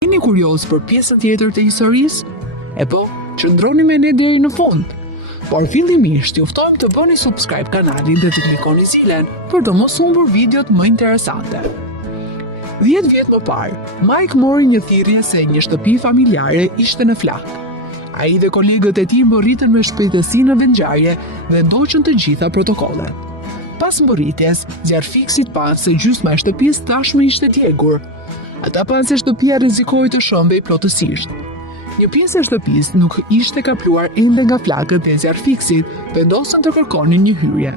Jeni kurioz për pjesën tjetër të historisë? E po, qëndroni me ne deri në fund. Por fillimisht ju ftojmë të bëni subscribe kanalin dhe të klikoni zilen për të mos humbur videot më interesante. 10 vjet më parë, Mike mori një thirrje se një shtëpi familjare ishte në flak. Ai dhe kolegët e tij mbërritën me shpejtësi në vendngjarje dhe ndoqën të gjitha protokollet. Pas mbërritjes, zjarrfikësit panë se gjysma e shtëpisë tashmë ishte djegur. Ata panë se shtëpia rrezikoi të shëmbej plotësisht. Një pjesë e shtëpisë nuk ishte kapluar ende nga flakët dhe zjarrfikësit vendosën të kërkonin një hyrje.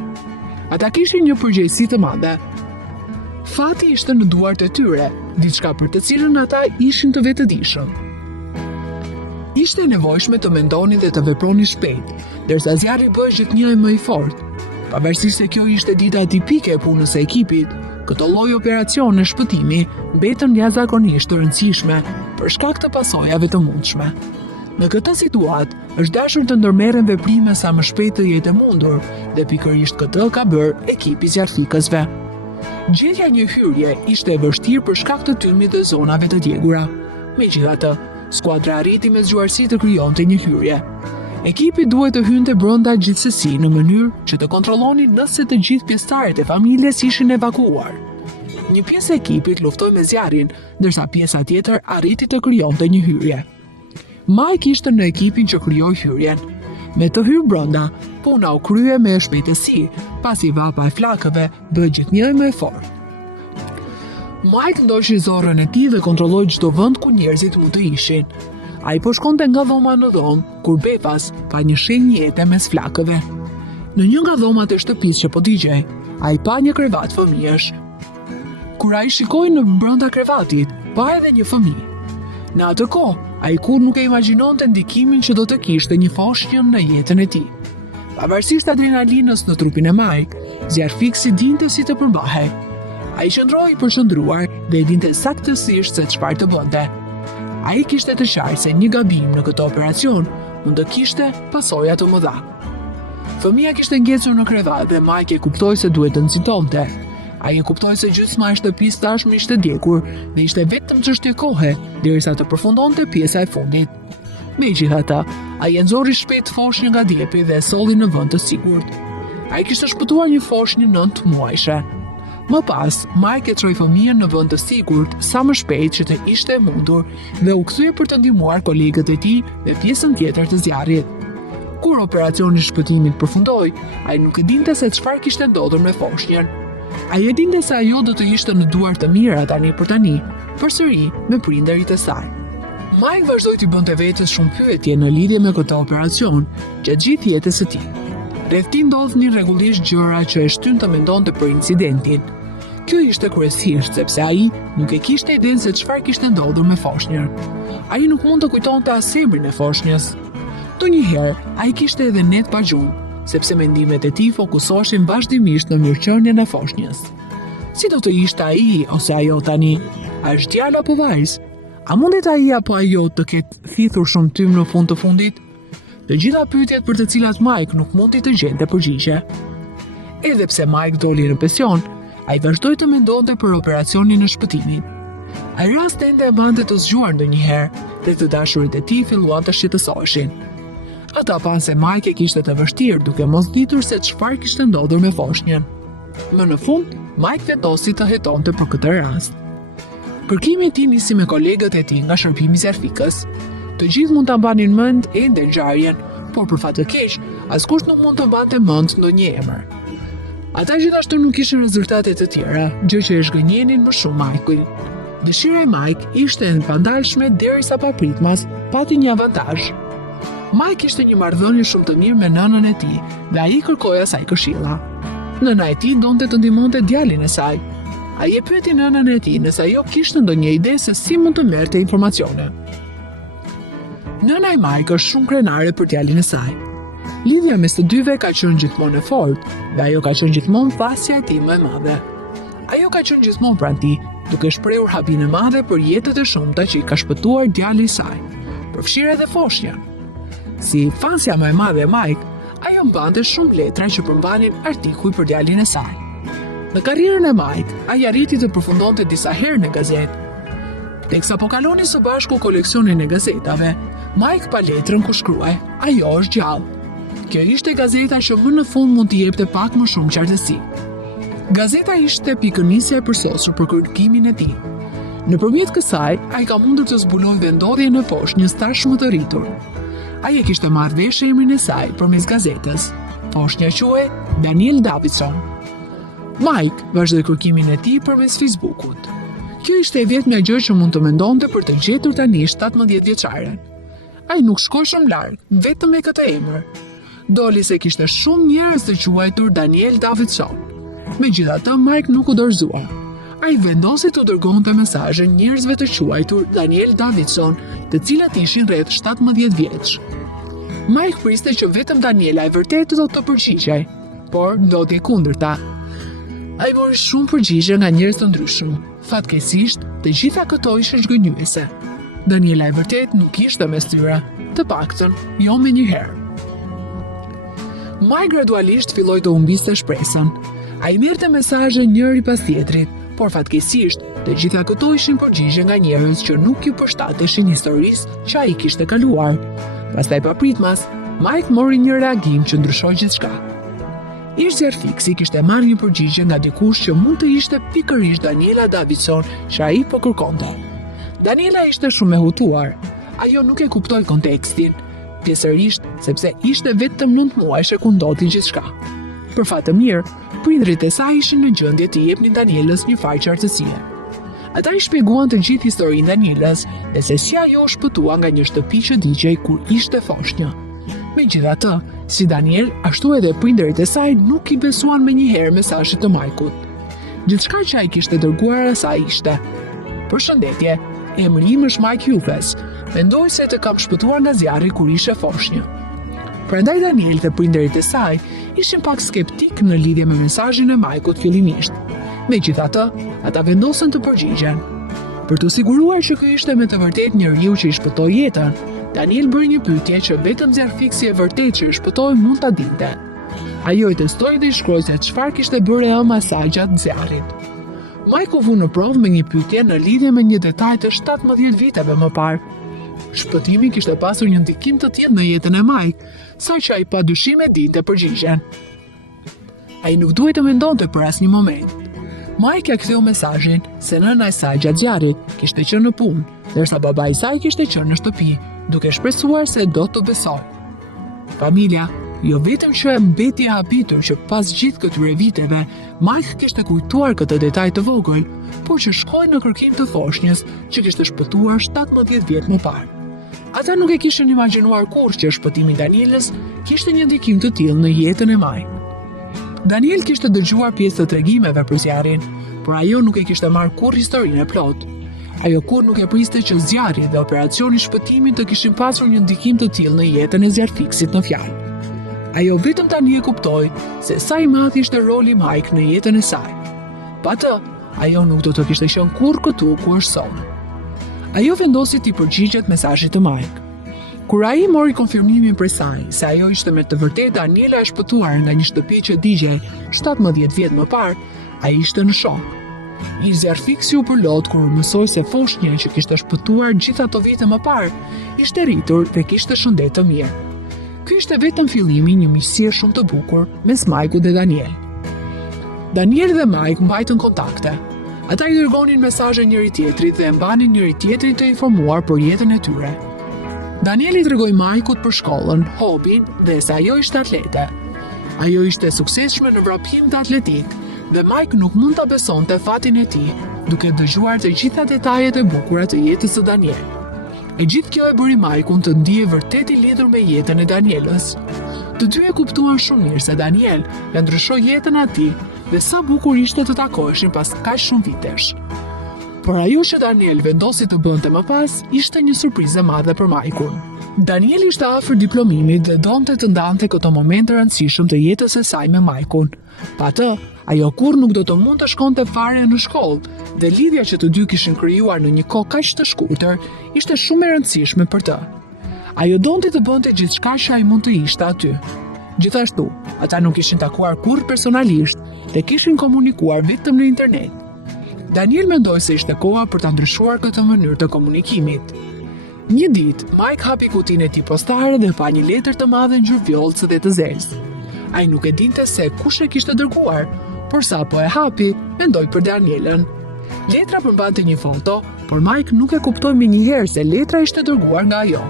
Ata kishin një përgjegjësi të madhe. Fati ishte në duart e tyre, diçka për të cilën ata ishin të vetëdijshëm. Ishte nevojshme të mendoni dhe të veproni shpejt, derisa zjarri bëhej gjithnjë më i fortë. Pavarësisht se kjo ishte dita tipike e punës së ekipit, këto lloj operacione shpëtimi mbetën jashtëzakonisht të rëndësishme për shkak të pasojave të mundshme. Në këtë situatë, është dashur të ndërmerren veprime sa më shpejt të jetë e mundur, dhe pikërisht këtë ka bërë ekipi i zjarrfikësve. Gjetja një hyrje ishte e vështirë për shkak të tymit të zonave të djegura. Megjithatë, skuadra arriti me zgjuarsi të krijonte një hyrje. Ekipi duhet të hynte brenda gjithsesi në mënyrë që të kontrollonin nëse të gjithë pjesëtarët e familjes ishin evakuuar. Një pjesë e ekipit luftoi me zjarrin, ndërsa pjesa tjetër arriti të krijonte një hyrje. Mike ishte në ekipin që krijoi hyrjen. Me të hyrë brenda, puna u krye me shpejtësi, pasi vapa e flakëve bëhej gjithnjë më e fortë. Mike ndoqi zorrën e tij dhe kontrolloi çdo vend ku njerëzit mund të ishin. Ai po shkonte nga dhoma në dhomë, kur befas pa një shenjë jete mes flakëve. Në një nga dhomat e shtëpisë që po digjej, ai pa një krevat fëmijësh. Kur ai shikoi në brenda krevatit, pa edhe një fëmijë. Në atë kohë, ai kur nuk e imagjinonte ndikimin që do të kishte një foshnjë në jetën e tij. Pavarësisht adrenalinës në trupin e Mike, zjarrfiksi dinte si të përmbahej. Ai qëndroi i përqendruar dhe e dinte saktësisht se çfarë të bënte. Ai kishte të qartë se një gabim në këtë operacion mund të kishte pasoja të mëdha. Fëmia kishte ngjecur në krevat dhe Mike e kuptoi se duhet të nxitonte. Ai e kuptoi se gjysma e shtëpisë tashmë ishte djegur dhe ishte vetëm çështje kohe derisa të përfundonte pjesa e fundit. Megjithatë, ai e nxorri shpejt foshnjën nga djepi dhe e solli në vend të sigurt. Ai kishte shpëtuar një foshnjë 9 muajshe. Më pas, Mike e çoi fëmijën në vend të sigurt sa më shpejt që të ishte e mundur dhe u kthye për të ndihmuar kolegët e tij dhe pjesën tjetër të zjarrit. Kur operacioni i shpëtimit përfundoi, ai nuk e dinte se çfarë kishte ndodhur me foshnjën. Ai e dinte se ajo do të ishte në duar të mira tani, përsëri me prindërit e saj. Mike vazhdoi të bënte vetes shumë pyetje në lidhje me këtë operacion gjatë gjithë jetës së tij. Rreth tij ndodhnin rregullisht gjëra që e shtyn të mendonte për incidentin. Kjo ishte kryesisht sepse ai nuk e kishte idenë se çfarë kishte ndodhur me foshnjën. Ai nuk mund të kujtonte as emrin e foshnjës. Ndonjëherë ai kishte edhe net pa gjumë, sepse mendimet e tij fokusoheshin vazhdimisht në mirëqenien e foshnjës. Si do të ishte ai ose ajo tani? A është djalë apo vajzë? A mundet ai apo ajo të ketë thithur shumë tym në fund të fundit? Të gjitha pyetjet për të cilat Mike nuk mundi të gjente përgjigje. Edhe pse Mike doli në pension, ai vazhdoi të mendonte për operacionin e shpëtimit. Ai rast ende e vante të zgjuar ndonjëherë dhe të dashurit e tij filluan të shqetësoheshin. Ata panë se Mike e kishte të vështirë duke mos ditur se çfarë kishte ndodhur me foshnjën. Më në fund, Mike vendosi të hetonte për këtë rast. Kërkimi i tij nisi me kolegët e tij nga shërbimi i zjarrfikës. Të gjithë mund ta mbanin mend ende ngjarjen, por për fat të keq, askush nuk mund të mbante mend ndonjë emër. Ata gjithashtu nuk kishin rezultate të tjera, gjë që e zgënjenin më shumë Mike-in. Dëshira e Mike ishte e pandalshme derisa papritmas pati një avantazh. Mike ishte një marrëdhënie shumë të mirë me nënën e tij dhe ai kërkoi asaj këshilla. Nëna e tij donte të ndihmonte djalin e saj. Ai e pyeti nënën e tij nëse ajo kishte ndonjë ide se si mund të merrte informacione. Nëna e Mike është shumë krenare për djalin e saj. Lidhja mes të dyve ka qenë gjithmonë e fortë dhe ajo ka qenë gjithmonë pasja e tij më e madhe. Ajo ka qenë gjithmonë pranë tij, duke shprehur habinë e madhe për jetët e shumta që i ka shpëtuar djali i saj, përfshirë edhe foshnjën. Si fansja më e madhe e Mike, ajo mbante shumë letra që përmbanin artikuj për djalin e saj. Në karrierën e Mike, ai arriti të përfundonte disa herë në gazetë. Teksa po kaloni së bashku koleksionin e gazetave, Mike pa letrën ku shkruaj, ajo është gjallë. Kjo ishte gazeta që më në fund mund t'i jepte pak më shumë qartësi. Gazeta ishte pikënisja e përsosur për kërkimin e tij. Nëpërmjet kësaj, ai ka mundur të zbulojë vendodhjen e foshnjës tashmë të rritur. Ai e kishte marrë vesh emrin e saj përmes gazetës. Foshnja quhej Danielle Davidson. Mike vazhdoi kërkimin e tij përmes Facebookut. Kjo ishte e vetmja gjë që mund të mendonte për të gjetur tani 17 vjeçaren. Ai nuk shkoi shumë larg, vetëm me këtë emër. Doli se kishte shumë njerëz të quajtur Danielle Davidson. Megjithatë, Mike nuk u dorëzua. Ai vendosi të dërgonte mesazhe njerëzve të quajtur Danielle Davidson, të cilat ishin rreth 17 vjeç. Mike priste që vetëm Daniela e vërtetë do të përgjigjej, por ndodhi e kundërta. Ai mori shumë përgjigje nga njerëz të ndryshëm. Fatkeqësisht, të gjitha këto ishin zgënjyese. Daniela e vërtetë nuk ishte mes tyre, të paktën jo menjëherë. Mike gradualisht filloi të humbiste shpresën. Ai merrte mesazhe njëri pas tjetrit, por fatkeqësisht, të gjitha këto ishin përgjigje nga njerëz që nuk ju përshtateshin historisë që ai kishte kaluar. Pastaj papritmas, Mike mori një reagim që ndryshoi gjithçka. Ish zjarfiksi kishte marrë një përgjigje nga dikush që mund të ishte pikërisht Daniela Davidson që ai po kërkonte. Daniela ishte shumë e hutuar. Ajo nuk e kuptoi kontekstin, pjesërisht sepse ishte vetëm 9 muajshe ku ndodhi gjithçka. Për fat të mirë, prindrit e saj ishin në gjendje të jepnin Danielës një farë qartësie. Ata i shpjeguan të gjithë historinë Danielës dhe se si ajo u shpëtua nga një shtëpi që digjej kur ishte foshnjë. Megjithatë, si Daniel, ashtu edhe prindërit e saj nuk i besuan menjëherë mesazhit të Majkut. Gjithçka që ai kishte dërguar asaj ishte: "Përshëndetje, emri im është Mike Hughes. Mendoj se të kam shpëtuar nga zjarri kur ishe foshnjë." Prandaj Daniel dhe prindërit e saj ishin pak skeptik në lidhje me mesazhin e Majkut fillimisht. Megjithatë, ata vendosën të përgjigjen. Për të siguruar që ky ishte me të vërtetë njeriu që i shpëtoi jetën, Daniel bëri një pyetje që vetëm zjarfiksi e vërtetë që i shpëtoi mund ta dinte. Ajo i testoi dhe i shkroi se çfarë kishte bërë ëma e saj gjatë zjarrit. Mike u vu në provë me një pyetje në lidhje me një detaj të 17 viteve më parë. Shpëtimi kishte pasur një ndikim të tillë në jetën e Mike, saqë ai padyshim e dinte përgjigjen. Ai nuk duhej të mendonte për asnjë moment. Mike ja ktheu mesazhin se nëna e saj gjatë zjarrit kishte qenë në punë, ndërsa babai i saj kishte qenë në shtëpi, duke shpresuar se do të besoj. Familja, jo vetëm që e mbeti e habitur që pas gjithë këtyre viteve, Mike kishte kujtuar këtë detaj të vogël, por që shkoi në kërkim të foshnjës që kishte shpëtuar 17 vjet më parë. Ata nuk e kishin imagjinuar kurrë që shpëtimi i Danielës kishte një ndikim të tillë në jetën e Mike. Daniel kishte dëgjuar pjesë të tregimeve për zjarrin, por ajo nuk e kishte marrë kurrë historinë e plot. Ajo kur nuk e priste që zjarri dhe operacioni shpëtimit të kishin pasur një ndikim të tillë në jetën e zjarfiksit në fjalë. Ajo vetëm tani e kuptoi se sa i madh ishte roli Mike në jetën e saj. Pa të, ajo nuk do të kishte qenë kurrë këtu ku është sot. Ajo vendosi t'i përgjigjet mesazhit të Mike. Kur ai mori konfirmimin prej saj se ajo ishte me të vërtetë Daniela e shpëtuar nga një shtëpi që digjej 17 vjet më parë, ai ishte në shok. Ish zjarfiksi u përlot kur mësoi se foshnja që kishte shpëtuar gjithë ato vite më parë ishte rritur dhe kishte shëndet të mirë. Ky ishte vetëm fillimi një miqësie shumë të bukur mes Mike-ut dhe Daniel. Daniel dhe Mike mbajtën kontakte. Ata i dërgonin mesazhe njëri tjetrit dhe mbanin njëri tjetrin të informuar për jetën e tyre. Daniel i tregoi Mike-ut për shkollën, hobin dhe se ajo ishte atlete. Ajo ishte suksesshme në vrapim të atletik dhe Mike nuk mund ta besonte fatin e tij, duke dëgjuar të gjitha detajet e bukura të jetës së Daniel. E gjithë kjo e bëri Mike-un të ndihej vërtet i lidhur me jetën e Danielës. Të dy e kuptuan shumë mirë se Daniel ja ndryshoi jetën e tij dhe sa bukur ishte të takoheshin pas kaq shumë vitesh. Por ajo që Daniel vendosi të bënte më pas ishte një surprizë e madhe për Mike-un. Daniel ishte afër diplomimit dhe donte të ndante këto moment të rëndësishëm të jetës së saj me Mike-un. Pa të, ajo kur nuk do të mund të shkonte fare në shkollë dhe lidhja që të dy kishin krijuar në një kohë kaq të shkurtër ishte shumë e rëndësishme për të. Ajo donte të bënte gjithçka që ai mund të ishte aty. Gjithashtu, ata nuk ishin takuar kurrë personalisht dhe kishin komunikuar vetëm në internet. Daniel mendoi se ishte koha për ta ndryshuar këtë mënyrë të komunikimit. Një ditë, Mike hapi kutinë e tij postare dhe pa një letër të madhe ngjyrë vjollcë dhe të zelës. Ai nuk e dinte se kush e kishte dërguar, por sa po e hapi, mendoi për Danielën. Letra përmbante një foto, por Mike nuk e kuptoi menjëherë se letra ishte dërguar nga ajo.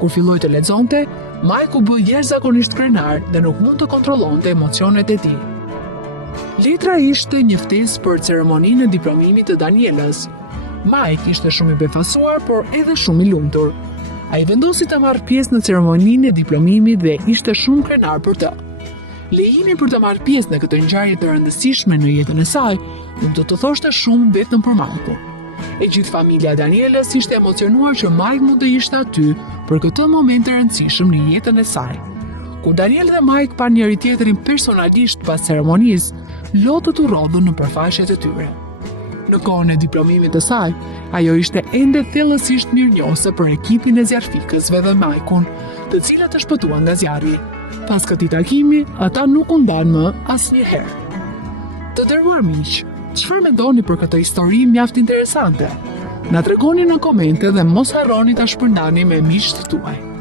Kur filloi të lexonte, Mike u bë jashtëzakonisht krenar dhe nuk mund të kontrollonte emocionet e tij. Letra ishte një ftesë për ceremoninë e diplomimit të Danielës. Mike ishte shumë i befasuar, por edhe shumë i lumtur. Ai vendosi të marrë pjesë në ceremoninë e diplomimit dhe ishte shumë krenar për të. Lejimi për të marrë pjesë në këtë ngjarje të rëndësishme në jetën e saj nuk do të thoshte shumë vetëm për Mike. E gjithë familja e Danielës ishte emocionuar që Mike mund të ishte aty për këtë moment të rëndësishëm në jetën e saj. Kur Daniel dhe Mike pan njëri tjetrin personalisht pas ceremonisë, lotët u rodhën në përfaqet e tyre. Në kohën e diplomimit të saj, ajo ishte ende thellësisht mirënjohëse për ekipin e zjarfikësve dhe Mike-un, të cilët e shpëtuan nga zjarri. Pas këtij takimi, ata nuk u ndanë më asnjëherë. Të nderuar miq, çfarë mendoni për këtë histori mjaft interesante? Na tregoni në komente dhe mos harroni ta shpërndani me miqtë tuaj.